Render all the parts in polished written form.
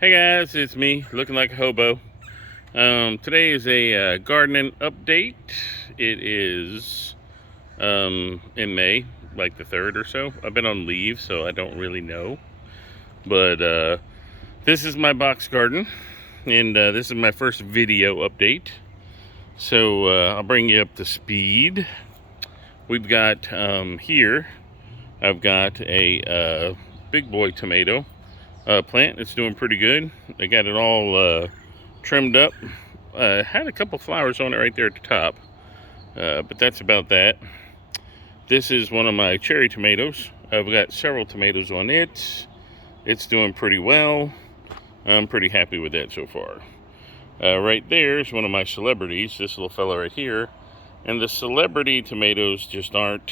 Hey guys, it's me looking like a hobo. Today is a gardening update. It is in May, like the 3rd or so. I've been on leave, so I don't really know. But this is my box garden, and this is my first video update. So I'll bring you up to speed. We've got here, I've got a big boy tomato plant. It's doing pretty good. I got it all trimmed up. Had a couple flowers on it right there at the top, but that's about that. This is one of my cherry tomatoes. I've got several tomatoes on it. It's doing pretty well. I'm pretty happy with that so far. Right there is one of my celebrities, this little fella right here. And the celebrity tomatoes just aren't,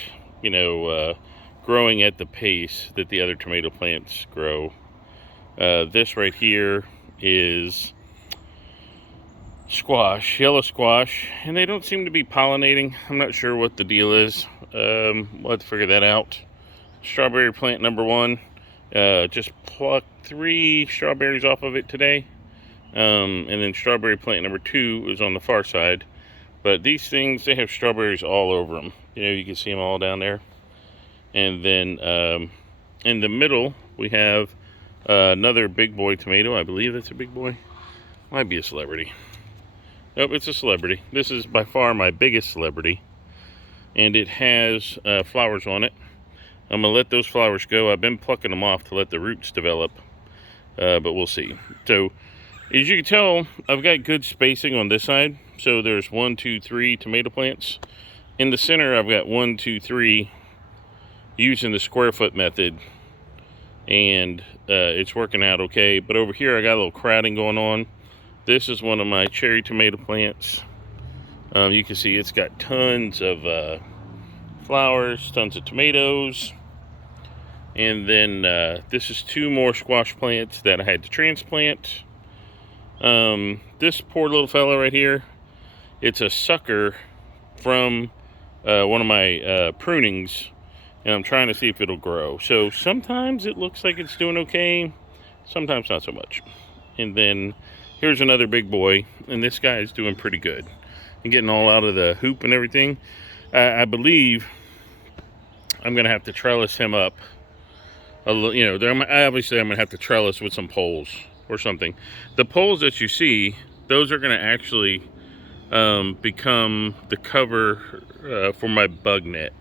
growing at the pace that the other tomato plants grow. This right here is squash, yellow squash, and they don't seem to be pollinating. I'm not sure what the deal is. We'll have to figure that out. Strawberry plant number 1. Just plucked 3 strawberries off of it today. And then strawberry plant number 2 is on the far side. But these things, they have strawberries all over them. You can see them all down there. And then in the middle, we have another big boy tomato. I believe it's a big boy. Might be a celebrity. Nope, it's a celebrity. This is by far my biggest celebrity. And it has flowers on it. I'm going to let those flowers go. I've been plucking them off to let the roots develop. But we'll see. So, as you can tell, I've got good spacing on this side. So there's 1, 2, 3 tomato plants. In the center, I've got 1, 2, 3 using the square foot method. And it's working out okay. But over here, I got a little crowding going on. This is one of my cherry tomato plants. You can see it's got tons of flowers, tons of tomatoes. And then this is 2 more squash plants that I had to transplant. This poor little fellow right here, it's a sucker from one of my prunings, and I'm trying to see if it'll grow. So sometimes it looks like it's doing okay, sometimes not so much. And then here's another big boy, and this guy is doing pretty good and getting all out of the hoop and everything. I believe I'm gonna have to trellis him up a little. Obviously I'm gonna have to trellis with some poles or something. The poles that you see, those are going to actually become the cover for my bug net,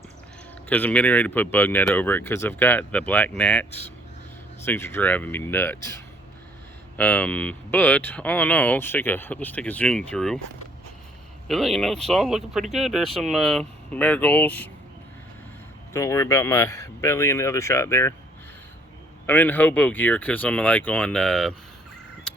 because I'm getting ready to put bug net over it because I've got the black gnats. These things are driving me nuts. But all in all, let's take a zoom through. It's all looking pretty good. There's some marigolds. Don't worry about my belly in the other shot there. I'm in hobo gear because I'm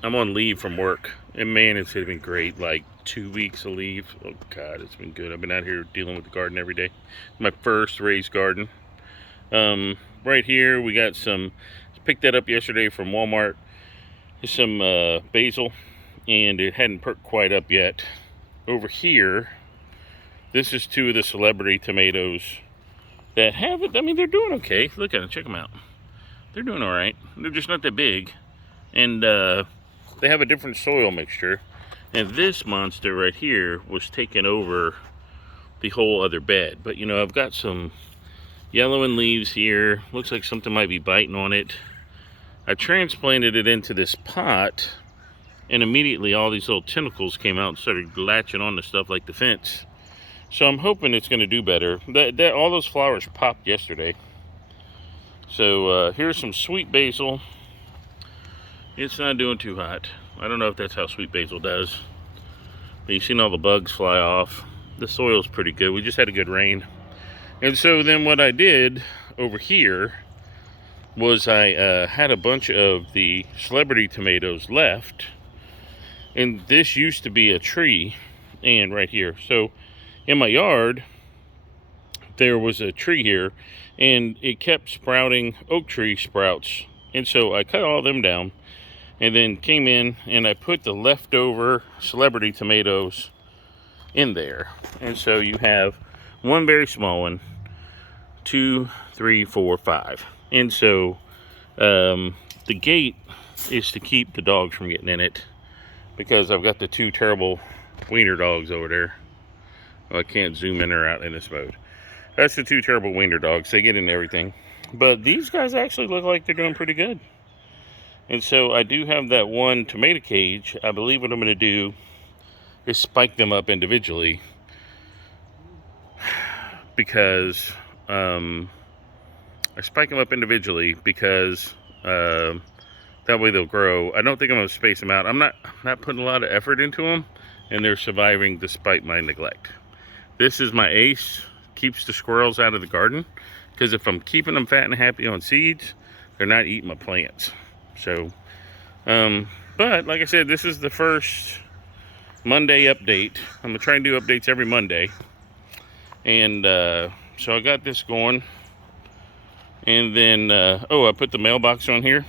I'm on leave from work, and man, it's been great. Like 2 weeks of leave. Oh God, it's been good. I've been out here dealing with the garden every day. My first raised garden. Right here we got some. Picked that up yesterday from Walmart. Some basil, and it hadn't perked quite up yet. Over here, this is 2 of the celebrity tomatoes that haven't. I mean, they're doing okay. Look at them. Check them out. They're doing all right. They're just not that big, and they have a different soil mixture. And this monster right here was taking over the whole other bed. But I've got some yellowing leaves here. Looks like something might be biting on it. I transplanted it into this pot, and immediately all these little tentacles came out and started latching on to stuff like the fence. So I'm hoping it's going to do better. All those flowers popped yesterday. So here's some sweet basil. It's not doing too hot. I don't know if that's how sweet basil does. But you've seen all the bugs fly off. The soil's pretty good. We just had a good rain. And so then what I did over here was I had a bunch of the celebrity tomatoes left. And this used to be a tree. And right here. So in my yard, there was a tree here. And it kept sprouting oak tree sprouts. And so I cut all them down. And then came in and I put the leftover celebrity tomatoes in there. And so you have one very small one, 2, 3, 4, 5. And so the gate is to keep the dogs from getting in it, because I've got the two terrible wiener dogs over there. Well, I can't zoom in or out in this mode. That's the two terrible wiener dogs. They get into everything. But these guys actually look like they're doing pretty good. And so I do have that one tomato cage. I believe what I'm going to do is spike them up individually, because I spike them up individually because that way they'll grow. I don't think I'm going to space them out. I'm not putting a lot of effort into them, and they're surviving despite my neglect. This is my ace. Keeps the squirrels out of the garden, because if I'm keeping them fat and happy on seeds, they're not eating my plants. So, but like I said, this is the first Monday update. I'm going to try and do updates every Monday. And so I got this going. And then, I put the mailbox on here.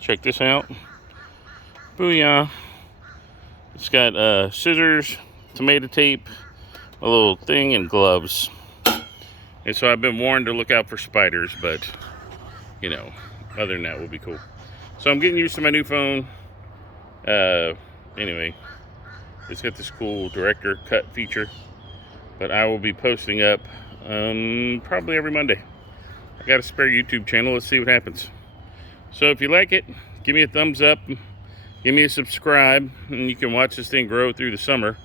Check this out. Booyah. It's got scissors, tomato tape, a little thing, and gloves. And so I've been warned to look out for spiders, but, you know, other than that, will be cool. So I'm getting used to my new phone. Anyway, it's got this cool director cut feature. But I will be posting up probably every Monday. I got a spare YouTube channel. Let's see what happens. So if you like it, give me a thumbs up. Give me a subscribe. And you can watch this thing grow through the summer.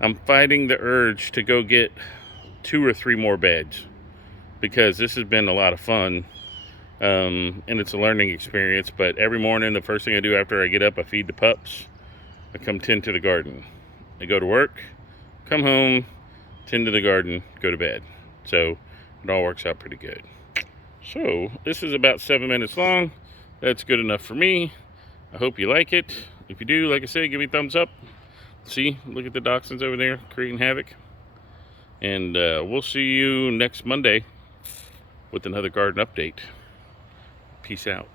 I'm fighting the urge to go get 2 or 3 more beds, because this has been a lot of fun. And it's a learning experience. But every morning, the first thing I do after I get up, I feed the pups. I come tend to the garden. I go to work, come home, tend to the garden, go to bed. So it all works out pretty good. So this is about 7 minutes long. That's good enough for me. I hope you like it. If you do, like I said, give me a thumbs up. See, look at the dachshunds over there creating havoc. And we'll see you next Monday with another garden update. Peace out.